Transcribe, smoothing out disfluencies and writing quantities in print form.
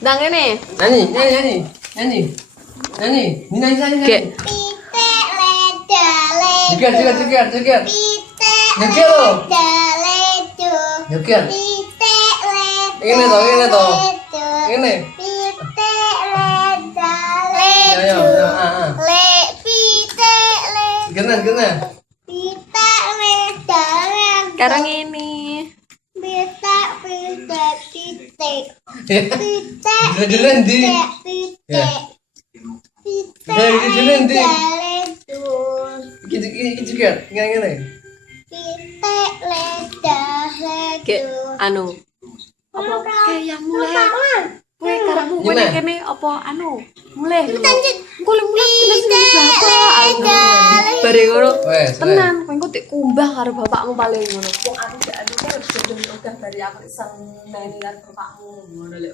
Ndang ngene. Nyanyi. Ini nyanyi. Gek. Pitik leda-leda. Joget. Pitik Joget lo. leda-leda. Joget. Pitik leda. Ini toh. Ini. Pitik leda-leda. Yo. Le pitik leda. Gena. Pitik leda-leda. Sekarang ini. Pitik. Pitik. Jalan di. Ya. Pitik. Jalan di. leda-leda. Iki joget. Ngene. Pitik leda-leda. Gek anu. Apa kayak yang mulai. Kowe karamu kowe nek kene apa anu? Mulai. Engko mulai kena bapak. Bare ngono. Wes. Tenan, kowe engko tik kumbah karo bapakmu paling ngono. Wong aku gak anu terus jodoh udah dari aku iseng main karo bapakmu ngono lek